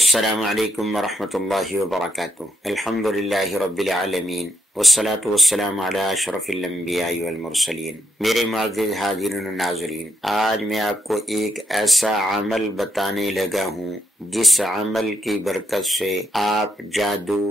السلام علیکم ورحمۃ اللہ وبرکاتہ۔ الحمد للہ رب العالمین والصلاة والسلام علی اشرف الانبیاء والمرسلین۔ میرے معزز حاضرین و ناظرین، آج میں آپ کو ایک ایسا عمل بتانے لگا ہوں جس عمل کی برکت سے آپ جادو،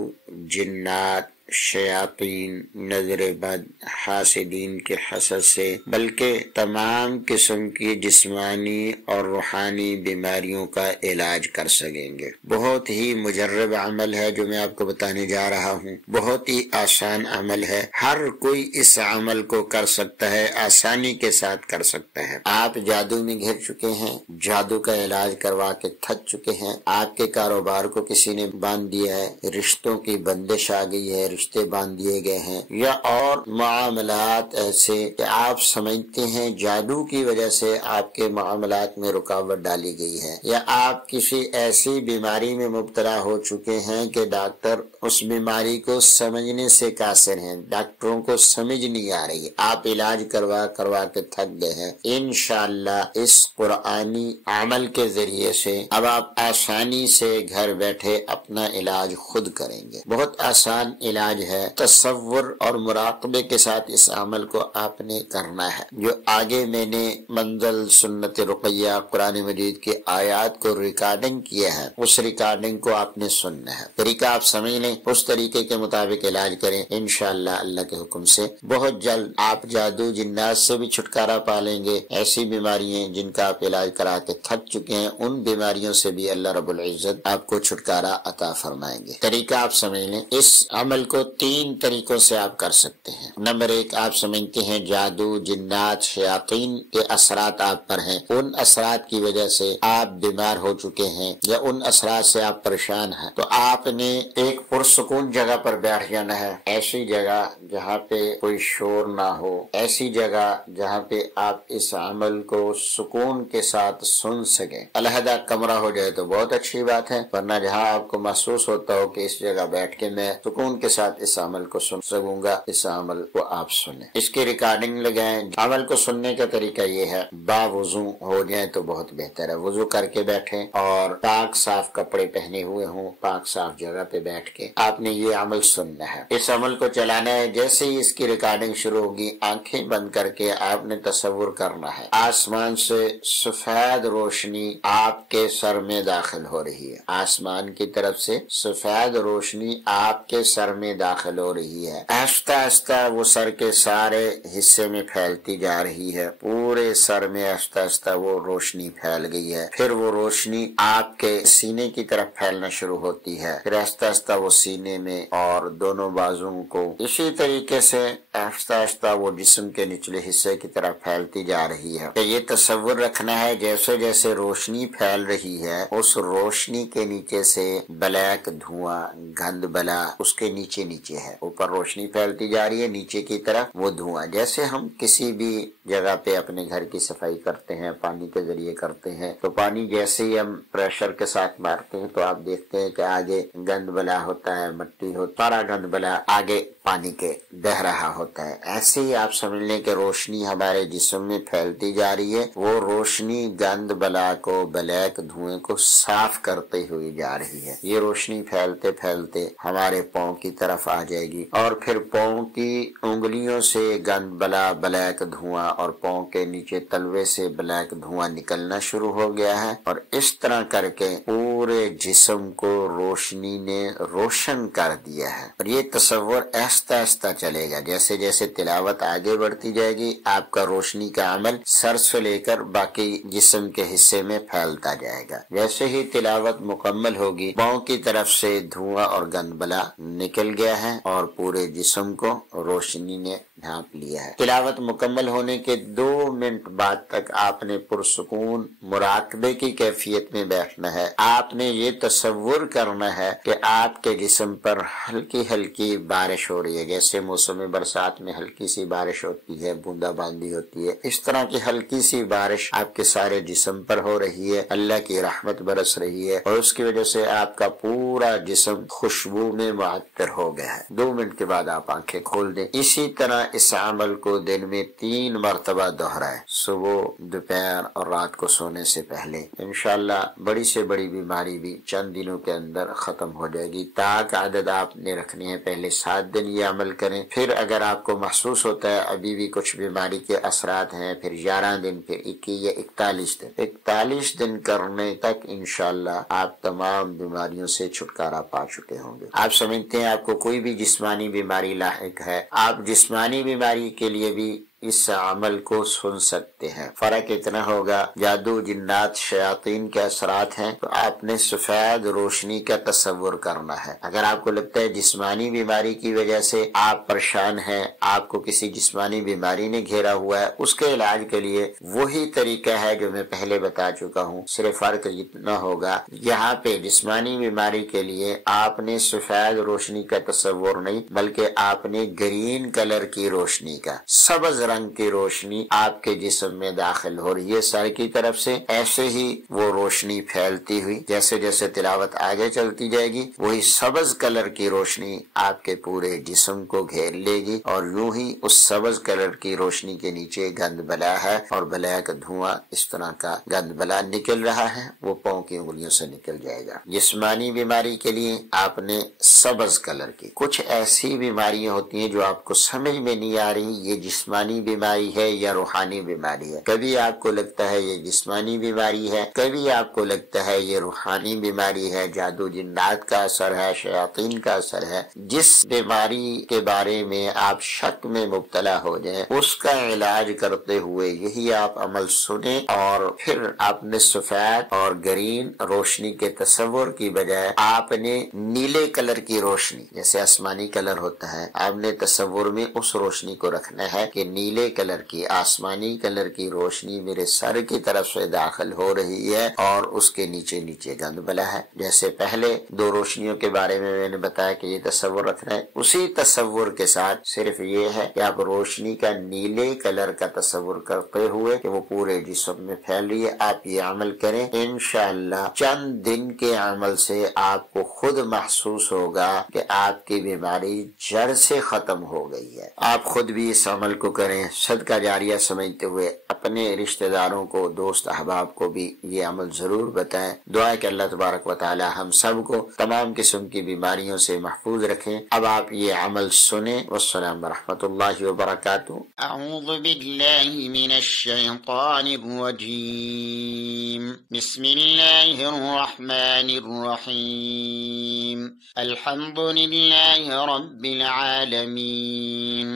جنات، شیاطین، نظر بد، حاسدین کے حسد سے بلکہ تمام قسم کی جسمانی اور روحانی بیماریوں کا علاج کر سکیں گے۔ بہت ہی مجرب عمل ہے جو میں آپ کو بتانے جا رہا ہوں، بہت ہی آسان عمل ہے، ہر کوئی اس عمل کو کر سکتا ہے، آسانی کے ساتھ کر سکتا ہے۔ آپ جادو میں گھر چکے ہیں، جادو کا علاج کروا کے تھک چکے ہیں، آپ کے کاروبار کو کسی نے باندھ دیا ہے، رشتوں کی بندش آ گئی ہے، رشتے باندھ دیے گئے ہیں، یا اور معاملات ایسے کہ آپ سمجھتے ہیں جادو کی وجہ سے آپ کے معاملات میں رکاوٹ ڈالی گئی ہے، یا آپ کسی ایسی بیماری میں مبتلا ہو چکے ہیں کہ ڈاکٹر اس بیماری کو سمجھنے سے قاصر ہیں، ڈاکٹروں کو سمجھ نہیں آ رہی، آپ علاج کروا کے تھک گئے ہیں۔ انشاءاللہ اس قرآنی عمل کے ذریعے سے اب آپ آسانی سے گھر بیٹھے اپنا علاج خود کریں گے۔ بہت آسان علاج ہے، تصور اور مراقبے کے ساتھ اس عمل کو آپ نے کرنا ہے۔ جو آگے میں نے منزل سنت رقیہ قرآن مجید کی آیات کو ریکارڈنگ کیا ہے، اس ریکارڈنگ کو آپ نے سننا ہے، طریقہ آپ سمجھ لیں، اس طریقے کے مطابق علاج کریں، انشاءاللہ اللہ کے حکم سے بہت جلد آپ جادو جنات سے بھی چھٹکارا پا لیں گے۔ ایسی بیماریاں جن کا آپ علاج کرا کے تھک چکے ہیں، ان بیماریوں سے بھی اللہ رب العزت آپ کو چھٹکارا عطا فرمائیں گے۔ طریقہ آپ سمجھ لیں، اس عمل کو 3 طریقوں سے آپ کر سکتے ہیں۔ نمبر 1، آپ سمجھتے ہیں جادو، جنات، شیاطین کے اثرات آپ پر ہیں، ان اثرات کی وجہ سے آپ بیمار ہو چکے ہیں یا ان اثرات سے آپ پریشان ہیں، تو آپ نے ایک پرسکون جگہ پر بیٹھ جانا ہے، ایسی جگہ جہاں پہ کوئی شور نہ ہو، ایسی جگہ جہاں پہ آپ اس عمل کو سکون کے ساتھ سن سکیں۔ علیحدہ کمرہ ہو جائے تو بہت اچھی بات ہے، ورنہ جہاں آپ کو محسوس ہوتا ہو کہ اس جگہ بیٹھ کے میں سکون کے ساتھ اس عمل کو سن سکوں گا، اس عمل کو آپ سنیں، اس کی ریکارڈنگ لگائیں۔ عمل کو سننے کا طریقہ یہ ہے، با وضو ہو جائے تو بہت بہتر ہے، وضو کر کے بیٹھیں اور پاک صاف کپڑے پہنے ہوئے ہوں، پاک صاف جگہ پہ بیٹھ کے آپ نے یہ عمل سننا ہے، اس عمل کو چلانا ہے۔ جیسے ہی اس کی ریکارڈنگ شروع ہوگی، آنکھیں بند کر کے آپ نے تصور کرنا ہے آسمان سے سفید روشنی آپ کے سر میں داخل ہو رہی ہے، آسمان کی طرف سے سفید روشنی آپ کے سر میں داخل ہو رہی ہے، آہستہ آہستہ وہ سر کے سارے حصے میں پھیلتی جا رہی ہے، پورے سر میں آہستہ آہستہ وہ روشنی پھیل گئی ہے، پھر وہ روشنی آپ کے سینے کی طرف پھیلنا شروع ہوتی ہے، پھر آہستہ آہستہ وہ سینے میں اور دونوں بازوؤں کو، اسی طریقے سے آہستہ آہستہ وہ جسم کے نچلے حصے کی طرف پھیلتی جا رہی ہے۔ کہ یہ تصور رکھنا ہے جیسے جیسے روشنی پھیل رہی ہے، اس روشنی کے نیچے سے بلیک دھواں، گند بلا اس کے نیچے ہے، اوپر روشنی پھیلتی جا رہی ہے، نیچے کی طرف وہ دھواں، جیسے ہم کسی بھی جگہ پہ اپنے گھر کی صفائی کرتے ہیں، پانی کے ذریعے کرتے ہیں، تو پانی جیسے ہی ہم پریشر کے ساتھ مارتے ہیں تو آپ دیکھتے ہیں کہ آگے گند بلا ہوتا ہے، مٹی ہو، سارا گند بلا آگے پانی کے بہ رہا ہوتا ہے۔ ایسے ہی آپ سمجھ لیں کہ روشنی ہمارے جسم میں پھیلتی جا رہی ہے، وہ روشنی گند بلا کو، بلیک دھوئیں کو صاف کرتے ہوئی جا رہی ہے، یہ روشنی پھیلتے پھیلتے ہمارے پاؤں کی طرف آ جائے گی، اور پھر پاؤں کی انگلیوں سے گند بلا، بلیک دھواں، اور پاؤں کے نیچے تلوے سے بلیک دھواں نکلنا شروع ہو گیا ہے، اور اس طرح کر کے پورے جسم کو روشنی نے روشن کر دیا ہے۔ اور یہ تصور آہستہ آہستہ چلے گا، جیسے جیسے تلاوت آگے بڑھتی جائے گی، آپ کا روشنی کا عمل سر سے لے کر باقی جسم کے حصے میں پھیلتا جائے گا۔ جیسے ہی تلاوت مکمل ہوگی، پاؤں کی طرف سے دھواں اور گند بلا نکل گیا ہے اور پورے جسم کو روشنی نے ڈھانپ لیا ہے۔ تلاوت مکمل ہونے کے 2 منٹ بعد تک آپ نے پرسکون مراقبے کی کیفیت میں بیٹھنا ہے، آپ نے یہ تصور کرنا ہے کہ آپ کے جسم پر ہلکی ہلکی بارش ہو رہی ہے، جیسے موسم برسات میں ہلکی سی بارش ہوتی ہے، بوندا باندی ہوتی ہے، اس طرح کی ہلکی سی بارش آپ کے سارے جسم پر ہو رہی ہے، اللہ کی رحمت برس رہی ہے، اور اس کی وجہ سے آپ کا پورا جسم خوشبو میں معطر ہو گیا ہے۔ 2 منٹ کے بعد آپ آنکھیں کھول دیں، اسی طرح اس عمل کو دن میں 3 مرتبہ دہرائیں، صبح، دوپہر اور رات کو سونے سے پہلے۔ انشاءاللہ بڑی سے بڑی بیماری بھی چند دنوں کے اندر ختم ہو جائے گی۔ طاق عدد آپ نے رکھنی ہے، پہلے 7 دن یہ عمل کریں، پھر اگر آپ کو محسوس ہوتا ہے ابھی بھی کچھ بیماری کے اثرات ہیں، پھر 11 دن، پھر 21 یا 41 دن۔ 41 دن کرنے تک انشاءاللہ آپ تمام بیماریوں سے چھٹکارا پا چکے ہوں گے۔ آپ سمجھتے ہیں آپ کو کوئی بھی جسمانی بیماری لاحق ہے، آپ جسمانی بیماری کے لیے بھی اس عمل کو سن سکتے ہیں۔ فرق اتنا ہوگا، جادو، جنات، شیاطین کے اثرات ہیں تو آپ نے سفید روشنی کا تصور کرنا ہے۔ اگر آپ کو لگتا ہے جسمانی بیماری کی وجہ سے آپ پریشان ہیں، آپ کو کسی جسمانی بیماری نے گھیرا ہوا ہے، اس کے علاج کے لیے وہی طریقہ ہے جو میں پہلے بتا چکا ہوں، صرف فرق اتنا ہوگا یہاں پہ جسمانی بیماری کے لیے آپ نے سفید روشنی کا تصور نہیں بلکہ آپ نے گرین کلر کی روشنی کا، سبز رنگ کی روشنی آپ کے جسم میں داخل ہو رہی ہے سر کی طرف سے۔ ایسے ہی وہ روشنی پھیلتی ہوئی جیسے جیسے تلاوت آگے چلتی جائے گی وہی سبز کلر کی روشنی آپ کے پورے جسم کو گھیر لے گی، اور یوں ہی اس سبز کلر کی روشنی کے نیچے گند بلا ہے، اور بلا کا دھواں اس طرح کا گند بلا نکل رہا ہے، وہ پاؤں کی انگلیوں سے نکل جائے گا۔ جسمانی بیماری کے لیے آپ نے سبز کلر کی۔ کچھ ایسی بیماریاں ہوتی ہیں جو آپ کو سمجھ میں نہیں آ رہی یہ جسمانی بیماری ہے یا روحانی بیماری ہے۔ کبھی آپ کو لگتا ہے یہ جسمانی بیماری ہے، کبھی آپ کو لگتا ہے یہ روحانی بیماری ہے، جادو جنات کا اثر ہے، شیاطین کا اثر ہے۔ جس بیماری کے بارے میں آپ شک میں مبتلا ہو جائیں اس کا علاج کرتے ہوئے یہی آپ عمل سنیں، اور پھر آپ نے سفید اور گرین روشنی کے تصور کی بجائے آپ نے نیلے کلر کی روشنی، جیسے آسمانی کلر ہوتا ہے، آپ نے تصور میں اس روشنی کو رکھنا ہے کہ نیلے کلر کی، آسمانی کلر کی روشنی میرے سر کی طرف سے داخل ہو رہی ہے اور اس کے نیچے نیچے گند بلا ہے۔ جیسے پہلے 2 روشنیوں کے بارے میں نے بتایا کہ یہ تصور رکھنا ہے، اسی تصور کے ساتھ صرف یہ ہے کہ آپ روشنی کا نیلے کلر کا تصور کرتے ہوئے کہ وہ پورے جسم میں پھیل رہی ہے، آپ یہ عمل کریں۔ انشاءاللہ چند دن کے عمل سے آپ کو خود محسوس ہوگا کہ آپ کی بیماری جڑ سے ختم ہو گئی ہے۔ آپ خود بھی اس عمل کو کریں، صدقہ جاریہ سمجھتے ہوئے اپنے رشتہ داروں کو، دوست احباب کو بھی یہ عمل ضرور بتائیں۔ دعا ہے کہ اللہ تبارک و تعالی ہم سب کو تمام قسم کی بیماریوں سے محفوظ رکھیں۔ اب آپ یہ عمل سنیں۔ والسلام ورحمۃ اللہ وبرکاتہ۔ اعوذ باللہ من الشیطان الرجیم، بسم اللہ الرحمن الرحیم، الحمد للہ رب العالمین،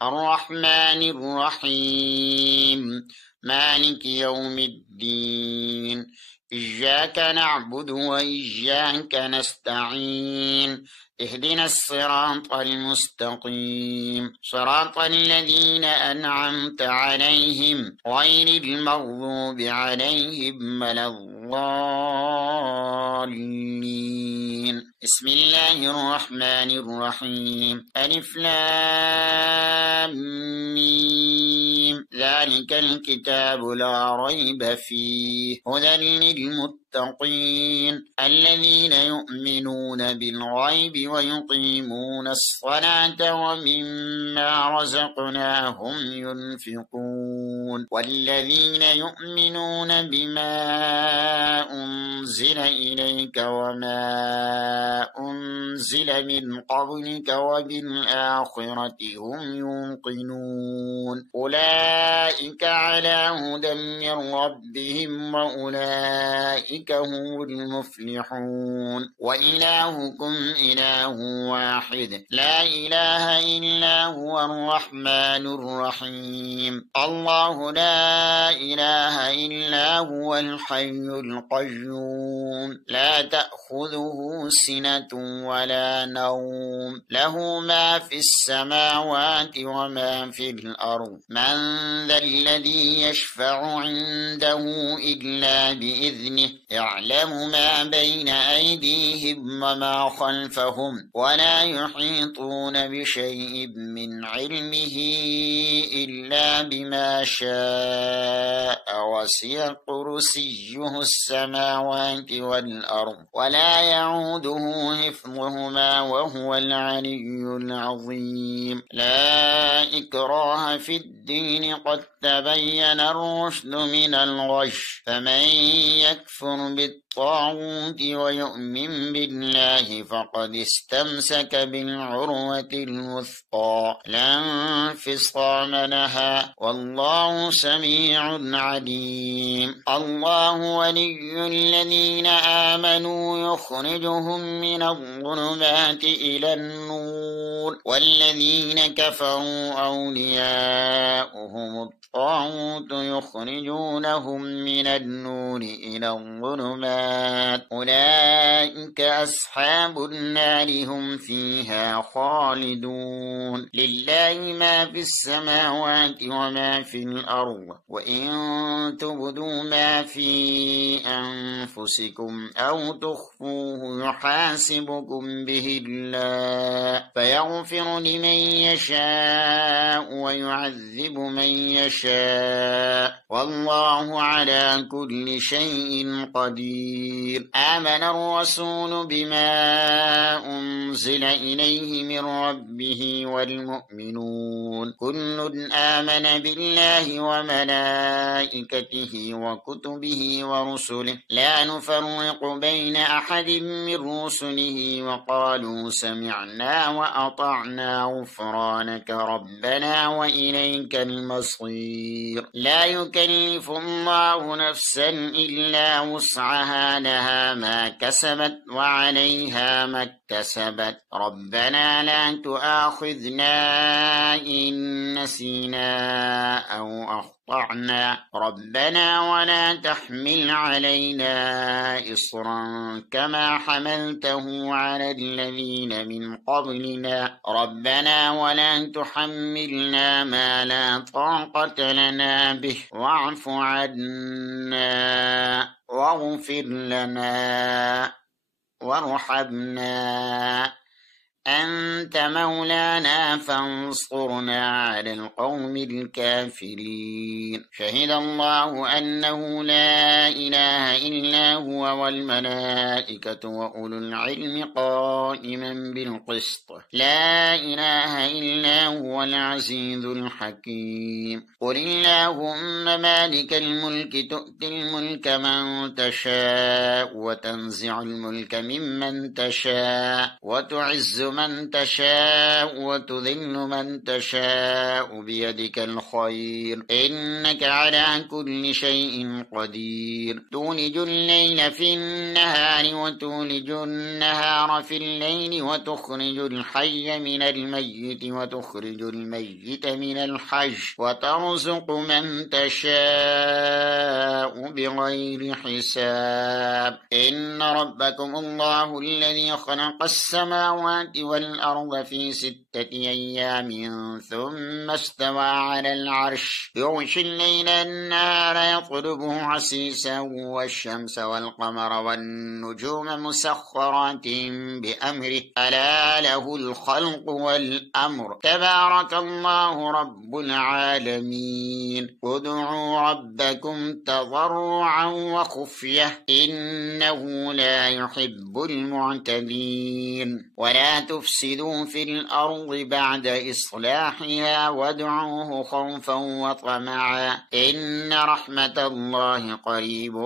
الرحمن الرحیم، مالک یوم الدین، إياك نعبد وإياك نستعين، اهدنا الصراط المستقيم، صراط الذين أنعمت عليهم غير المغضوب عليهم ولا الضالين۔ بسم الله الرحمن الرحيم، ألف لام ميم، ذلك الكتاب لا ريب فيه، هدى للمتقين الذين يؤمنون بالغيب ويقيمون الصلاة ومما رزقناهم ينفقون، والذين يؤمنون بما أنزل إليك وما أنزل من قبلك وبالآخرة هم يوقنون، أولئك على هدى من ربهم وأولئك هم المفلحون، وإلهكم إله واحد لا إله إلا هو الرحمن الرحيم، الله لا إله إلا هو الحي القيوم، لا تأخذه سنة ولا نوم، له ما في السماوات وما في الأرض، من ذا الذي يشفع عنده إلا بإذنه، يعلم ما بين أيديهم أيديهم وما خلفهم ولا يحيطون بشيء من علمه إلا بما شاء وسع كرسيه السماوات والأرض ولا يعوده حفظهما وهو العلي العظيم. لا إكراه في الدين قد تبين الرشد من الغي فمن يكفر بالطاغوت ويؤمن بالله فقد استمسك بالعروة الوثقى لا انفصام لها والله سميع عليم. الله ولي الذين آمنوا يخرجهم من الظلمات إلى النور والذين كفروا أولياؤهم الطاغوت يخرجونهم من النور إلى الظلمات أولئك أصحاب النار هم فيها خالدون. لله ما في السماوات وما في الأرض وإن تبدوا ما في أنفسكم أو تخفوه يحاسبكم به الله فيغفر لمن يشاء ويعذب من يشاء والله على كل شيء قدير. آمن الرسول بما أنزل إليه من ربه والمؤمنون كل آمن بالله وملائكته وكتبه ورسله لا نفرق بين أحد من رسله وقالوا سمعنا وأطعنا غفرانك ربنا وإليك المصير. لا يكلف الله نفسا إلا وسعها لها ما كسبت وعليها ما اكتسبت ربنا لا تؤاخذنا إن نسينا أو أخطأنا ربنا ولا تحمل علينا إصرا كما حملته على الذين من قبلنا ربنا ولا تحملنا ما لا طاقة لنا به واعف عنا واغفر لنا وارحمنا أنت مولانا فانصرنا على القوم الكافرين. شهد الله أنه لا إله إلا هو والملائكة وأولو العلم قائما بالقسط لا إله إلا هو العزيز الحكيم. قل اللهم مالك الملك تؤتي الملك من تشاء وتنزع الملك ممن تشاء وتعز من تشاء وتذل من تشاء بيدك الخير إنك على كل شيء قدير. تولج الليل في النهار وتولج النهار في الليل وتخرج الحي من الميت وتخرج الميت من الحي وترزق من تشاء بغير حساب. إن ربكم الله الذي خلق السماوات والأرض في 6 أيام ثم استوى على العرش يغشي الليل النهار يطلبه حسيسا والشمس والقمر والنجوم مسخرات بأمره ألا له الخلق والأمر تبارك الله رب العالمين. ادعوا ربكم تضرعا وخفية إنه لا يحب المعتدين. ولا تفسدوا في الأرض بعد إصلاحها وادعوه خوفا وطمعا إن رحمة الله قريب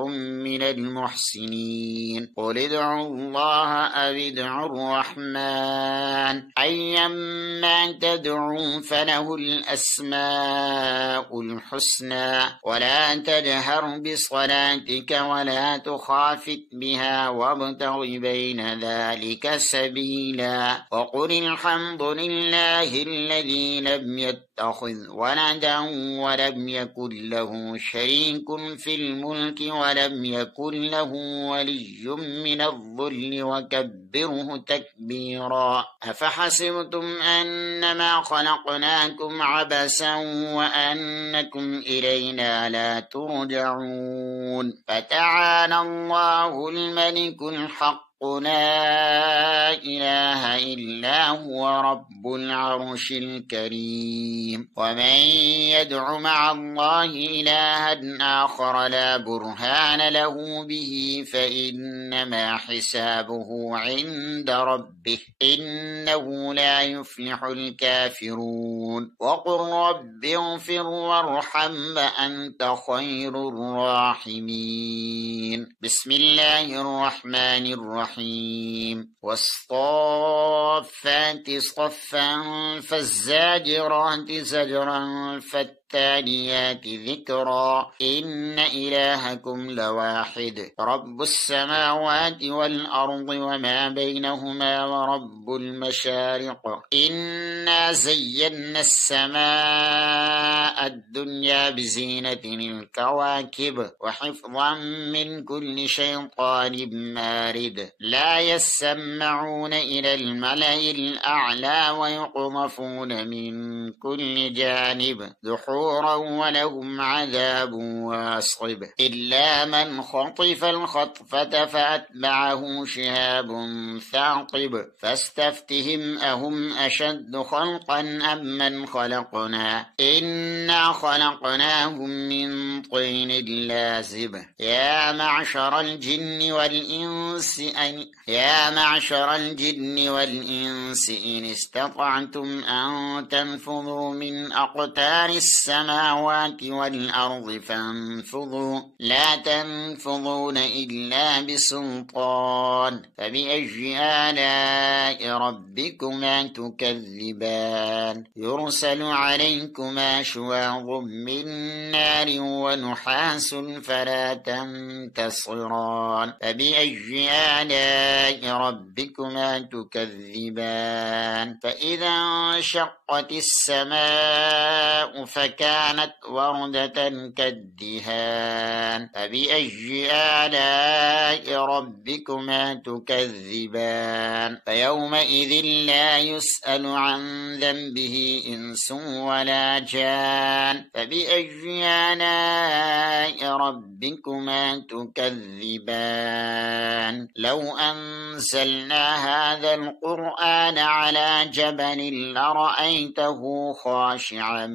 من المحسنين. قل ادعوا الله أو ادعوا الرحمن أيما تدعوا فله الأسماء الحسنى ولا تجهر بصلاتك ولا تخافت بها وابتغ بين ذلك سبيلا. وقل الحمد لله الذي لم يتخذ ولدا ولم يكن له شريك في الملك ولم يكن له ولي من الذل وكبره تكبيرا. أفحسبتم أنما خلقناكم عبثا وأنكم إلينا لا ترجعون. فتعالى الله الملك الحق لا إله إلا هو رب العرش الكريم. ومن يدع مع الله إلها آخر لا برهان له به فإنما حسابه عند ربه إنه لا يفلح الكافرون. وقل رب اغفر وارحم وأنت خير الراحمين. بسم الله الرحمن الرحيم. والصافات صفا فالزاجرات زجرا فالتاليات ذكرا إن إلهكم لواحد رب السماوات والأرض وما بينهما ورب المشارق إنا زينا السماء الدنيا بزينة الكواكب وحفظا من كل شيطان مارد لا يسمعون إلى الملأ الأعلى ويقذفون من كل جانب دحورا ولهم عذاب واصب إلا من خطف الخطفة فأتبعه شهاب ثاقب فاستفتهم أهم أشد خلقا أم من خلقنا إنا خلقناهم من طين لازب يا معشر الجن والإنس إن استطعتم أن تنفذوا من أقطار السماوات والأرض فانفذوا لا تنفذون إلا بسلطان فبأي آلاء ربكما تكذبان يرسل عليكما شواظ من نار ونحاس فلا تنتصران فبأي آلاء ربكما تكذبان فإذا انشقت السماء فكانت وردة كالدهان فبأي آلاء ربكما تكذبان فيومئذ لا يسأل عن ذنبه إنس ولا جان فبأي آلاء ربكما تكذبان لو أنزلنا هذا القرآن على جبل لرأيته خاشعا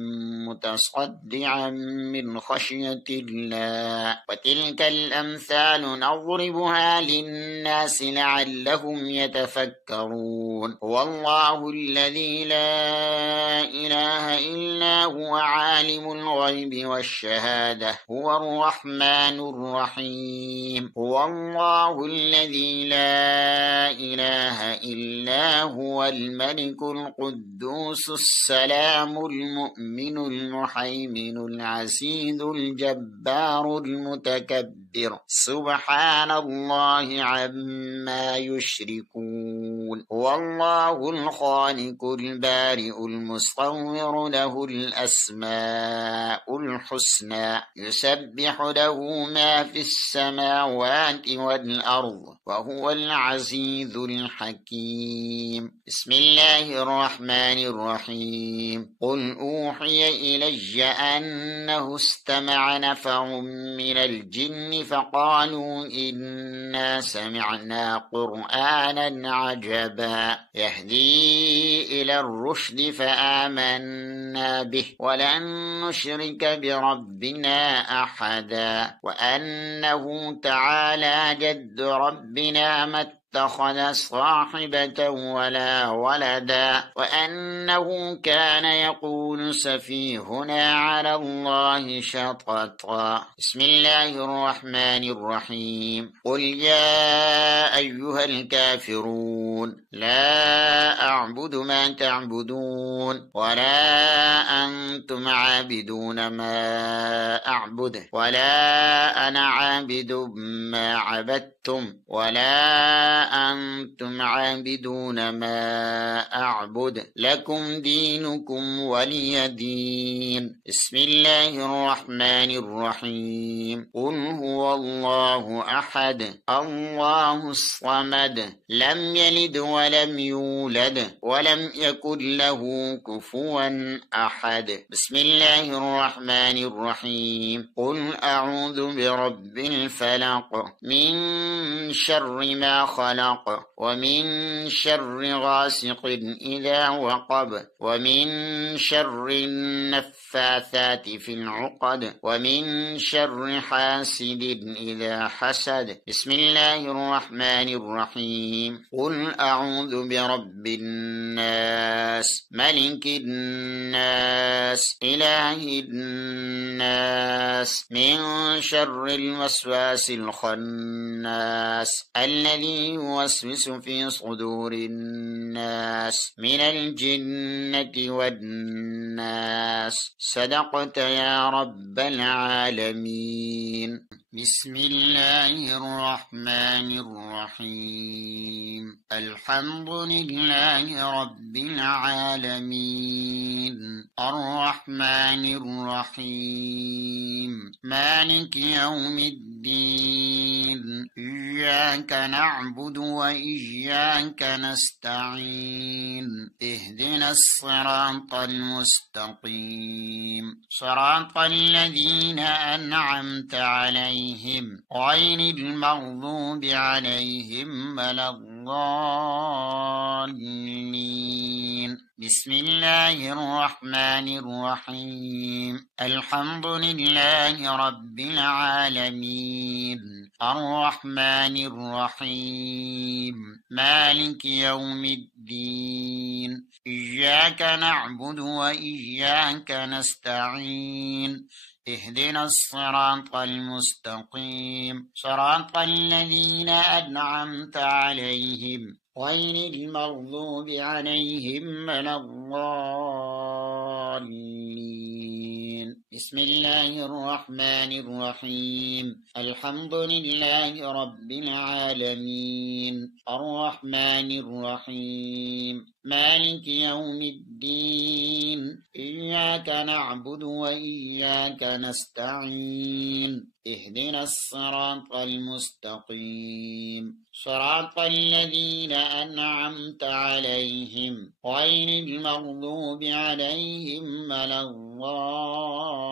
متصدعا من خشية الله وتلك الأمثال نضربها للناس لعلهم يتفكرون هو الله الذي لا إله إلا هو عالم الغيب والشهادة هو الرحمن الرحيم هو الله الذي لا إله إلا هو الملك القدوس السلام المؤمن المحيمن العزيز الجبار المتكبر سبحان الله عما يشركون هو الله الخالق البارئ المصور له الأسماء الحسنى يسبح له ما في السماوات والأرض وهو العزيز الحكيم بسم الله الرحمن الرحيم قل أوحي إلي أنه استمع نفر من الجن فقالوا إنا سمعنا قرآنا عجبا يهدي إلى الرشد فآمنا به ولن نشرك بربنا أحدا وأنه تعالى جد ربنا ما اتخذ صاحبة ولا ولدا وأنه كان يقول سفيهنا على الله شططا بسم الله الرحمن الرحيم قل يا أيها الكافرون لا أعبد ما تعبدون ولا أنتم عابدون ما أعبد ولا أنا عابد ما عبدتم ولا أنتم عابدون ما أعبد لكم دينكم ولي دين بسم الله الرحمن الرحيم قل هو الله أحد الله الصمد لم يلد ولم يولد ولم يكن له كفوا أحد بسم الله الرحمن الرحيم قل أعوذ برب الفلق من شر ما خلق خلق ومن شر غاسق إذا وقب ومن شر النفاثات في العقد ومن شر حاسد إذا حسد. بسم الله الرحمن الرحيم. قل أعوذ برب الناس ملك الناس إله الناس من شر الوسواس الخناس الذي يوسوس في صدور الناس من الجنة والناس. صدقت يا رب العالمين. بسم الله الرحمن الرحيم. الحمد لله رب العالمين الرحمن الرحيم مالك يوم الدين إياك نعبد وإياك نستعين اهدنا الصراط المستقيم صراط الذين أنعمت عليهم غير المغضوب عليهم ولا الضالين. بسم الله الرحمن الرحيم. الحمد لله رب العالمين الرحمن الرحيم مالك يوم الدين إياك نعبد وإياك نستعين اهدنا الصراط المستقيم صراط الذين أنعمت عليهم غير المغضوب عليهم ولا الضالين. بسم الله الرحمن الرحيم. الحمد لله رب العالمين الرحمن الرحيم مالك يوم الدين إياك نعبد وإياك نستعين اهدنا الصراط المستقيم صراط الذين أنعمت عليهم غير المغضوب عليهم ولا الضالين.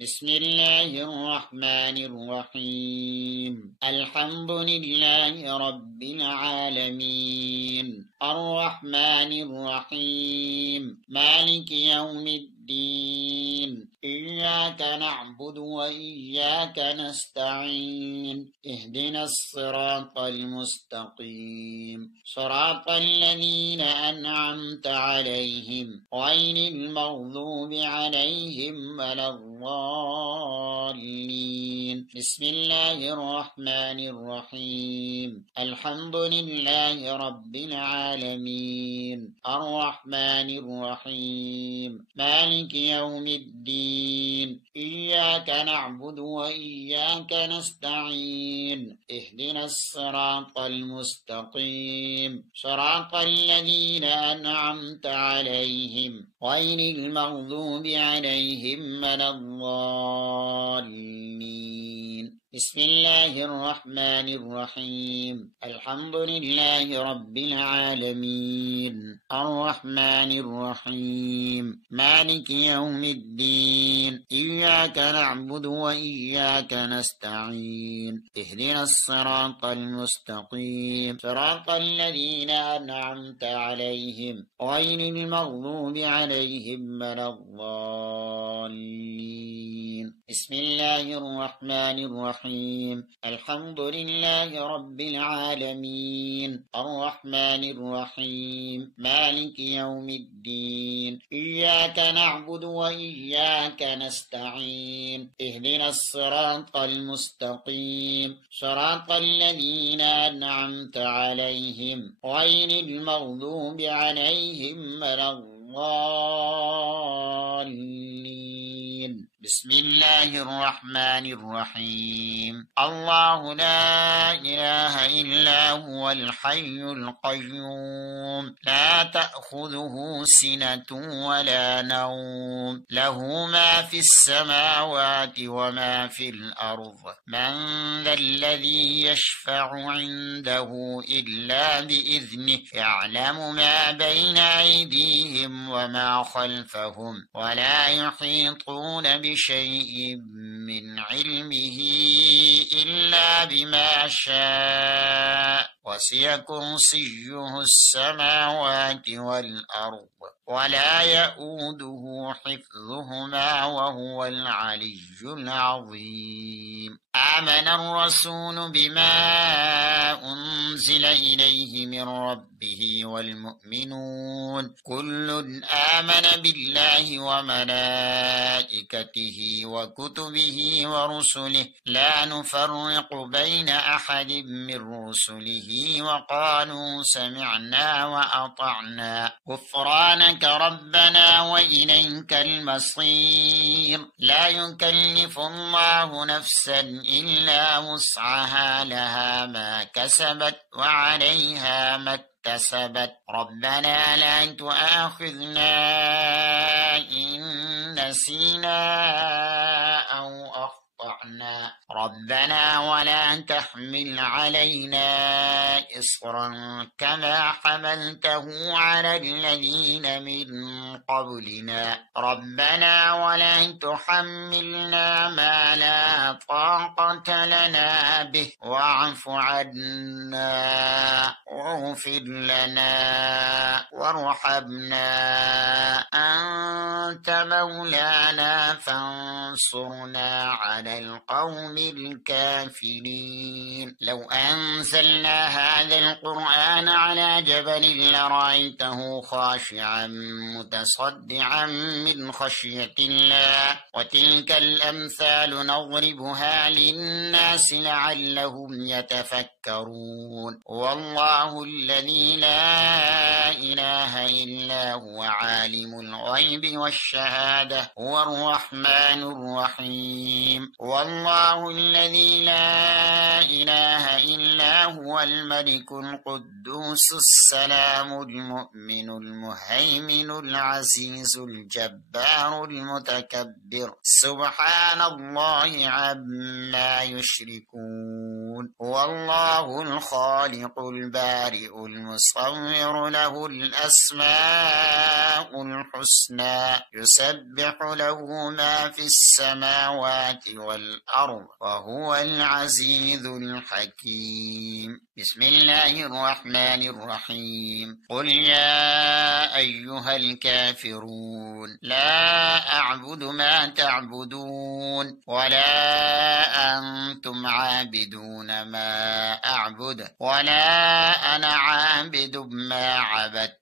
بسم الله الرحمن الرحيم. الحمد لله رب العالمين الرحمن الرحيم مالك يوم الدين إياك نعبد وإياك نستعين اهدنا الصراط المستقيم صراط الذين أنعمت عليهم غير المغضوب عليهم ولا الضالين. بسم الله الرحمن الرحيم. الحمد لله رب العالمين الرحمن الرحيم مالك يوم الدين إياك نعبد وإياك نستعين اهدنا الصراط المستقيم صراط الذين أنعمت عليهم غير المغضوب عليهم ولا الضالين. بسم الله الرحمن الرحيم. الحمد لله رب العالمين الرحمن الرحيم مالك يوم الدين إياك نعبد وإياك نستعين اهدنا الصراط المستقيم صراط الذين أنعمت عليهم غير المغضوب عليهم ولا الضالين. بسم الله الرحمن الرحيم. الحمد لله رب العالمين الرحمن الرحيم مالك يوم الدين إياك نعبد وإياك نستعين اهدنا الصراط المستقيم صراط الذين أنعمت عليهم غير المغضوب عليهم ولا الضالين. بسم الله الرحمن الرحيم. الله لا إله إلا هو الحي القيوم لا تأخذه سنة ولا نوم له ما في السماوات وما في الأرض من ذا الذي يشفع عنده إلا بإذنه يعلم ما بين أيديهم وما خلفهم ولا يحيطون بشيء من علمه إلا بما شاء وسع كرسيه السماوات والأرض ولا يئوده حفظهما وهو العلي العظيم. آمن الرسول بما أنزل إليه من ربه والمؤمنون كل آمن بالله وملائكته وكتبه ورسله لا نفرق بين أحد من رسله وقالوا سمعنا وأطعنا غفرانك ربنا وإليك المصير. لا يكلف الله نفسا إلا وسعها لها ما كسبت وعليها ما اكتسبت ربنا لا تؤاخذنا إن نسينا أو أخطأنا ربنا ولا تحمل علينا إصرا كما حملته على الذين من قبلنا ربنا ولا تحملنا ما لا طاقة لنا به واعف عنا واغفر لنا وارحمنا أنت مولانا فانصرنا على القوم الكافرين. لو أنزلنا هذا القرآن على جبل لرأيته خاشعا متصدعا من خشية الله وتلك الأمثال نضربها للناس لعلهم يتفكرون. والله الذي لا إله إلا هو عالم الغيب والشهادة هو الرحمن الرحيم. والله الذي لا إله إلا هو الملك القدوس السلام المؤمن المهيمن العزيز الجبار المتكبر سبحان الله عما يشركون. والله الخالق البارئ المصور له الأسماء الحسنى يسبح له ما في السماوات والأرض وهو العزيز الحكيم. بسم الله الرحمن الرحيم. قل يا أيها الكافرون لا أعبد ما تعبدون ولا أنتم عابدون ما أعبد ولا أنا عابد ما عبدتم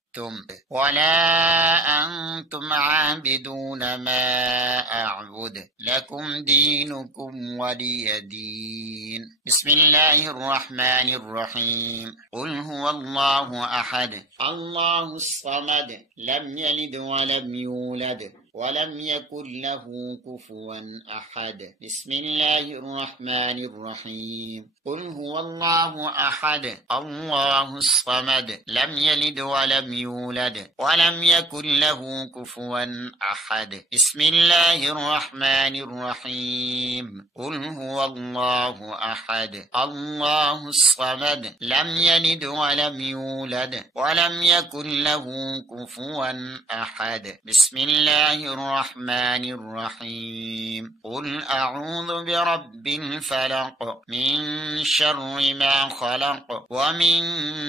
ولا أنتم عابدون ما أعبد لكم دينكم ولي دين. بسم الله الرحمن الرحيم. قل هو الله أحد الله الصمد لم يلد ولم يولد ولم يكن له كفوا أحد. بسم الله الرحمن الرحيم. قل هو الله أحد الله الصمد لم يلد ولم يولد ولم يكن له كفوا أحد. بسم الله الرحمن الرحيم. قل هو الله أحد الله الصمد لم يلد ولم يولد ولم يكن له كفوا أحد. بسم الله الرحمن الرحيم. قل أعوذ برب الفلق من شر ما خلق ومن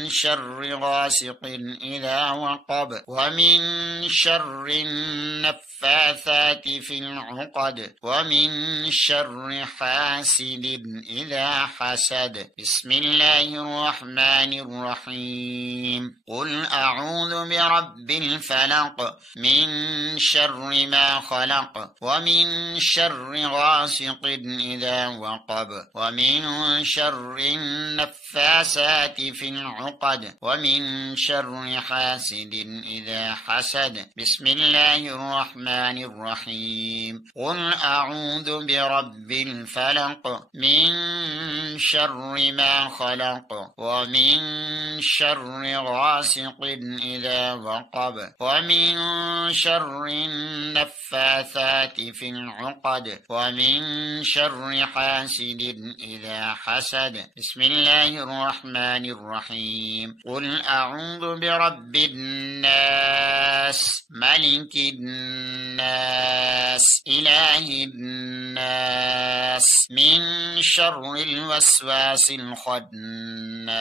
شر غاسق إذا وقب ومن شر النفاثات في العقد ومن شر حاسد إذا حسد. بسم الله الرحمن الرحيم. قل أعوذ برب الفلق من شر ما خلق ومن شر غاسق إذا وقب ومن شر النفاثات في العقد ومن شر حاسد إذا حسد. بسم الله الرحمن الرحيم. قل أعوذ برب الفلق من شر ما خلق ومن شر غاسق إذا وقب ومن شر النفاثات في العقد ومن شر حاسد إذا حسد. بسم الله الرحمن الرحيم. قل أعوذ برب الناس ملك الناس إله الناس من شر الوسواس الخناس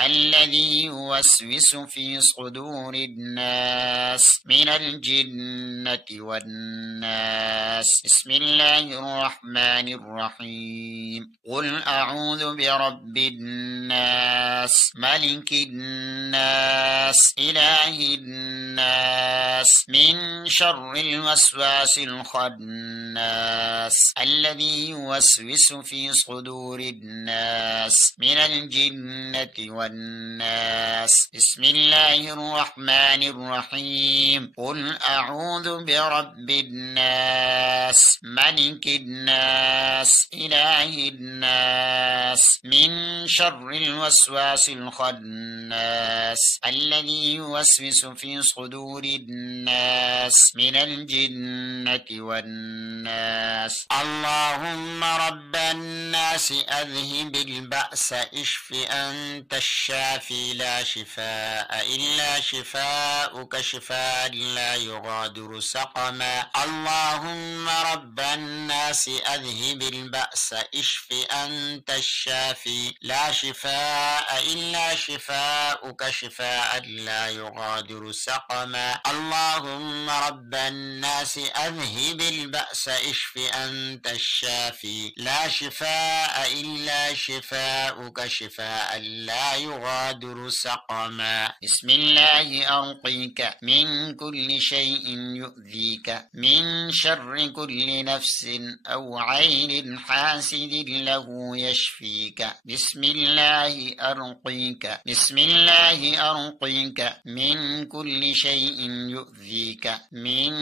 الذي يوسوس في صدور الناس من الجنة والناس. بسم الله الرحمن الرحيم. قل أعوذ برب الناس ملك الناس إله الناس من شر الوسواس الخناس الذي يوسوس في صدور الناس من الجنة والناس. بسم الله الرحمن الرحيم. قل أعوذ برب الناس ملك الناس إله الناس من شر الوسواس الخناس الذي يوسوس في صدور الناس من الجنة والناس. اللهم رب الناس أذهب البأس اشف أنت الشافي لا شفاء إلا شفاؤك شفاء لا يغادر سقما. اللهم رب الناس أذهب البأس اشف أنت الشافي لا شفاء إلا شفاؤك شفاء لا يغادر سقما. اللهم رب الناس أذهب البأس اشف أنت الشافي لا شفاء إلا شفاؤك شفاء لا يغادر سقما. بسم الله أرقيك من كل شيء يؤذيك من شر كل نفس أو عين حاسد له يشفيك. بسم الله أرقيك. بسم الله أرقيك من كل شيء يؤذيك من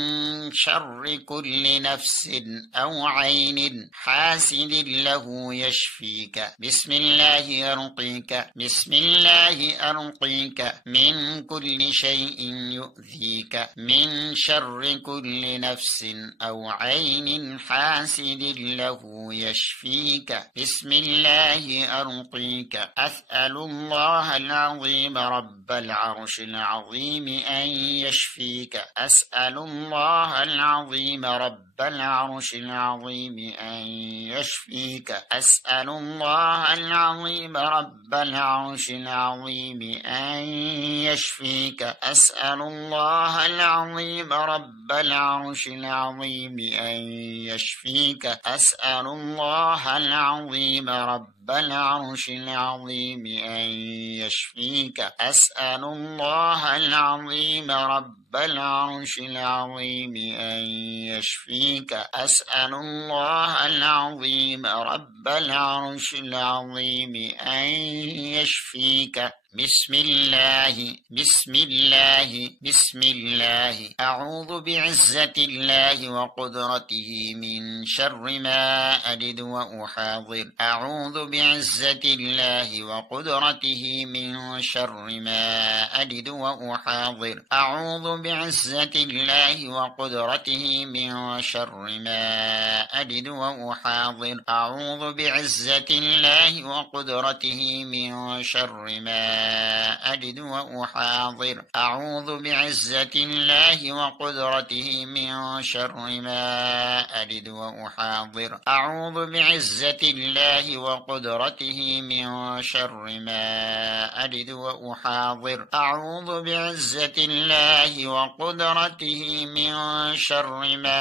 شر كل نفس أو عين حاسد له يشفيك. بسم الله أرقيك. بسم الله أرقيك من كل شيء يؤذيك من شر كل نفس أو عين حاسد له يشفيك. بسم الله أرقيك. أسأل الله العظيم رب العرش العظيم أن يشفيك. أسأل الله العظيم رب العرش العظيم أن يشفيك. أسأل الله العظيم رب العرش العظيم أن يشفيك. أسأل الله العظيم رب العرش العظيم أن يشفيك. أسأل الله العظيم رب العرش العظيم أن يشفيك. أسأل الله العظيم رب العرش العظيم أن يشفيك. أسأل الله العظيم رب العرش العظيم أن يشفيك. بسم الله بسم الله بسم الله. أعوذ بعزة الله وقدرته من شر ما أجد وأحاضر. أعوذ بعزة الله وقدرته من شر ما أجد وأحاضر. أعوذ بعزة الله وقدرته من شر ما أجد وأحاضر. أعوذ بعزة الله وقدرته من شر ما أجد وأحاضر. أعوذ بعزة الله وقدرته من شر ما أجد وأحاضر. أعوذ بعزة الله وقدرته من شر ما أجد وأحاضر. أعوذ بعزة الله وقدرته من شر ما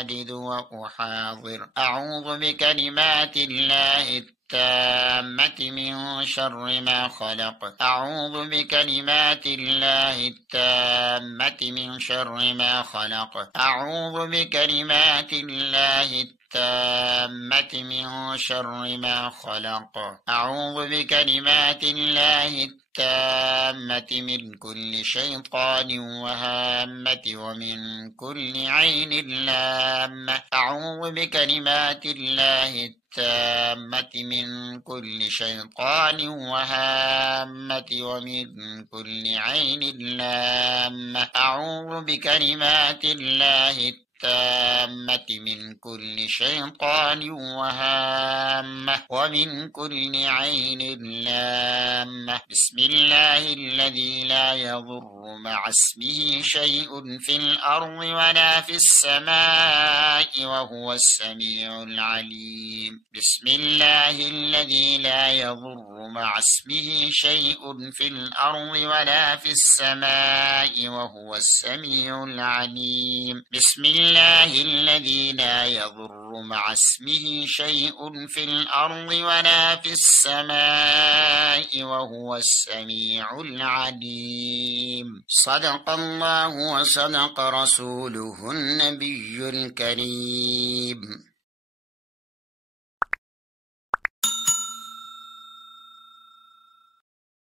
أجد وأحاضر. أعوذ بكلمات الله التامة من شر ما خلق. أعوذ بكلمات الله التامة من شر ما خلق. أعوذ بكلمات الله التامة من شر ما خلق. أعوذ بكلمات الله التامة من كل شيطان وهامة ومن كل عين لامة. أعوذ بكلمات الله التامة من كل شيطان وهامة ومن كل عين لامة. أعوذ بكلمات الله التامة من كل شيطان وهامة ومن كل عين لامة. بسم الله الذي لا يضر مع اسمه شيء في الأرض ولا في السماء وهو السميع العليم. بسم الله الذي لا يضر مع اسمه شيء في الأرض ولا في السماء وهو السميع العليم. بسم الله الذي لا يضر مع اسمه شيء في الأرض ولا في السماء وهو السميع العليم. صدق الله وصدق رسوله النبي الكريم.